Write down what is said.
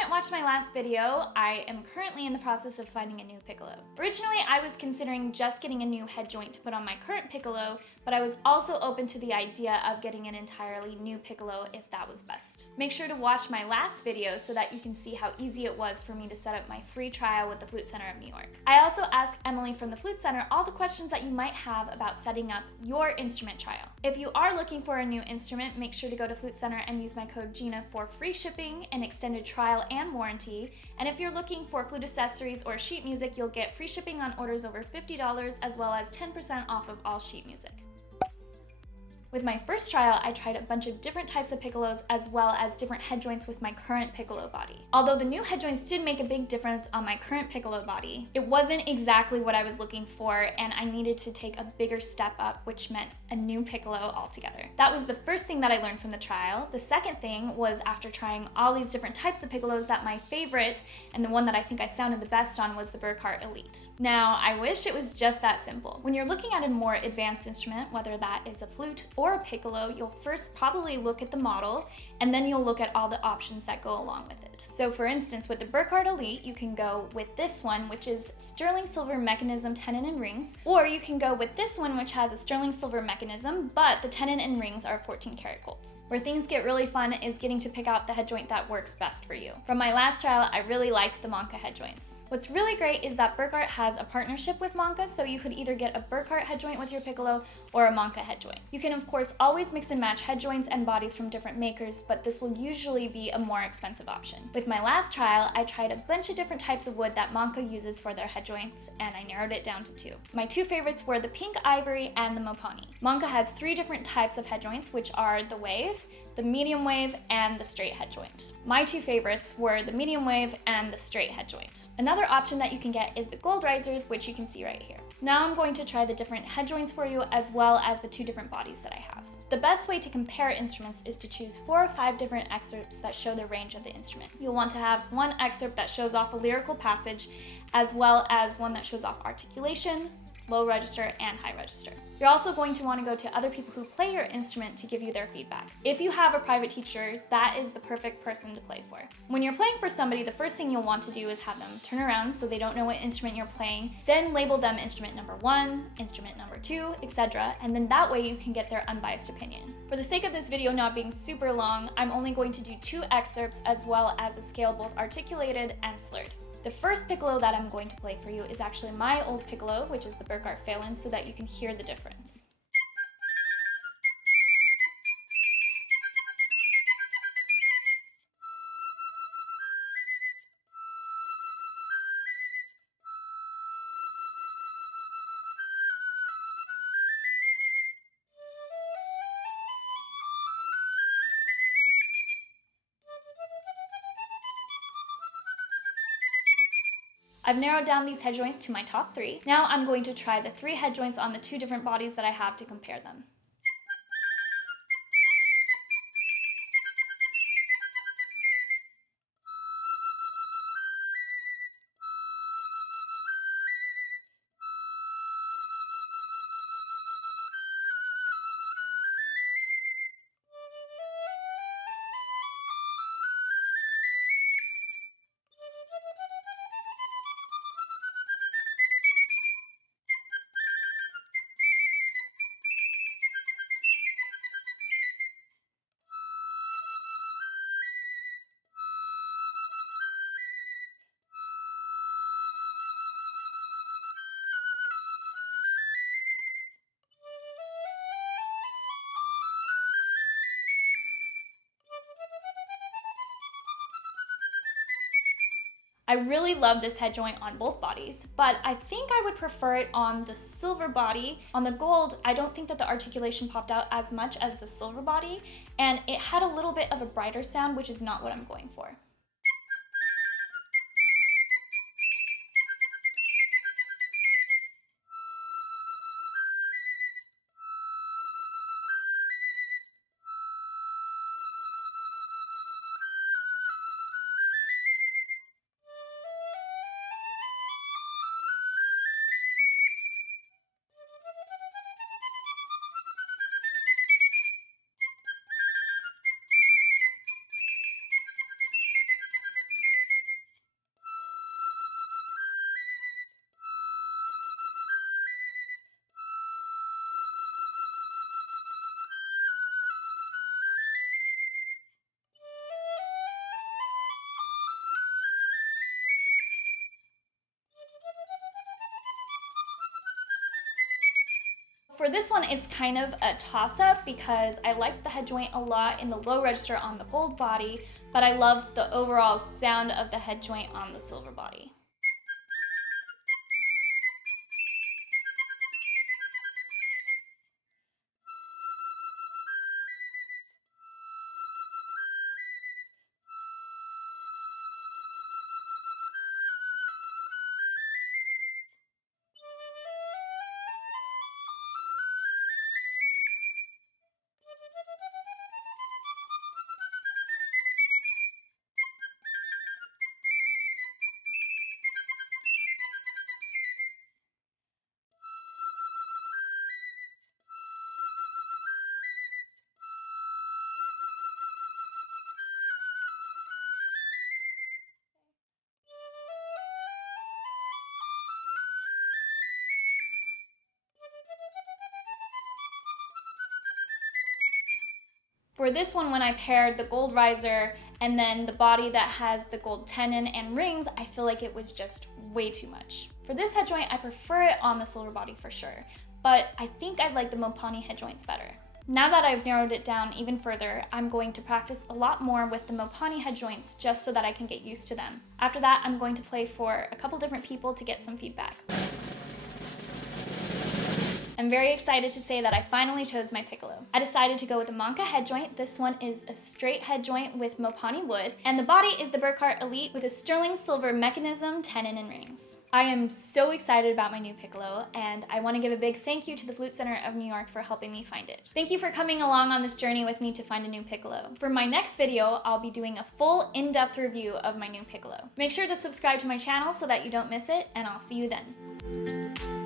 haven't watched my last video, I am currently in the process of finding a new piccolo. Originally, I was considering just getting a new head joint to put on my current piccolo, but I was also open to the idea of getting an entirely new piccolo if that was best. Make sure to watch my last video so that you can see how easy it was for me to set up my free trial with the Flute Center of New York. I also asked Emily from the Flute Center all the questions that you might have about setting up your instrument trial. If you are looking for a new instrument, make sure to go to Flute Center and use my code Gina for free shipping, an extended trial and warranty. And if you're looking for flute accessories or sheet music, you'll get free shipping on orders over $50 as well as 10% off of all sheet music. With my first trial, I tried a bunch of different types of piccolos as well as different head joints with my current piccolo body. Although the new head joints did make a big difference on my current piccolo body, it wasn't exactly what I was looking for, and I needed to take a bigger step up, which meant a new piccolo altogether. That was the first thing that I learned from the trial. The second thing was, after trying all these different types of piccolos, that my favorite, and the one that I think I sounded the best on, was the Burkart Elite. Now, I wish it was just that simple. When you're looking at a more advanced instrument, whether that is a flute or a piccolo, you'll first probably look at the model, and then you'll look at all the options that go along with it. So for instance, with the Burkart Elite, you can go with this one, which is sterling silver mechanism, tenon and rings, or you can go with this one, which has a sterling silver mechanism, but the tenon and rings are 14 karat golds. Where things get really fun is getting to pick out the head joint that works best for you. From my last trial, I really liked the Mancke head joints. What's really great is that Burkart has a partnership with Mancke, so you could either get a Burkart head joint with your piccolo or a Mancke head joint. You can of course always mix and match head joints and bodies from different makers, but this will usually be a more expensive option. With my last trial, I tried a bunch of different types of wood that Mancke uses for their head joints, and I narrowed it down to two. My two favorites were the pink ivory and the Mopane. Mancke has three different types of head joints, which are the wave, the medium wave, and the straight head joint. My two favorites were the medium wave and the straight head joint. Another option that you can get is the gold riser, which you can see right here. Now I'm going to try the different head joints for you, as well as the two different bodies that I have. The best way to compare instruments is to choose 4 or 5 different excerpts that show the range of the instrument. You'll want to have one excerpt that shows off a lyrical passage, as well as one that shows off articulation, low register, and high register. You're also going to want to go to other people who play your instrument to give you their feedback. If you have a private teacher, that is the perfect person to play for. When you're playing for somebody, the first thing you'll want to do is have them turn around so they don't know what instrument you're playing, then label them instrument number 1, instrument number 2, etc., and then that way you can get their unbiased opinion. For the sake of this video not being super long, I'm only going to do 2 excerpts as well as a scale both articulated and slurred. The first piccolo that I'm going to play for you is actually my old piccolo, which is the Burkart Phelan, so that you can hear the difference. I've narrowed down these head joints to my top 3. Now I'm going to try the 3 head joints on the 2 different bodies that I have to compare them. I really love this head joint on both bodies, but I think I would prefer it on the silver body. On the gold, I don't think that the articulation popped out as much as the silver body, and it had a little bit of a brighter sound, which is not what I'm going for. for this one, it's kind of a toss-up because I like the head joint a lot in the low register on the gold body, but I love the overall sound of the head joint on the silver body. For this one, when I paired the gold riser and then the body that has the gold tenon and rings, I feel like it was just way too much. For this head joint, I prefer it on the silver body for sure, but I think I'd like the Mopane head joints better. Now that I've narrowed it down even further, I'm going to practice a lot more with the Mopane head joints just so that I can get used to them. After that, I'm going to play for a couple different people to get some feedback. I'm very excited to say that I finally chose my piccolo. I decided to go with the Mancke head joint. This one is a straight head joint with Mopane wood, and the body is the Burkart Elite with a sterling silver mechanism, tenon, and rings. I am so excited about my new piccolo, and I want to give a big thank you to the Flute Center of New York for helping me find it. Thank you for coming along on this journey with me to find a new piccolo. For my next video, I'll be doing a full in-depth review of my new piccolo. Make sure to subscribe to my channel so that you don't miss it, and I'll see you then.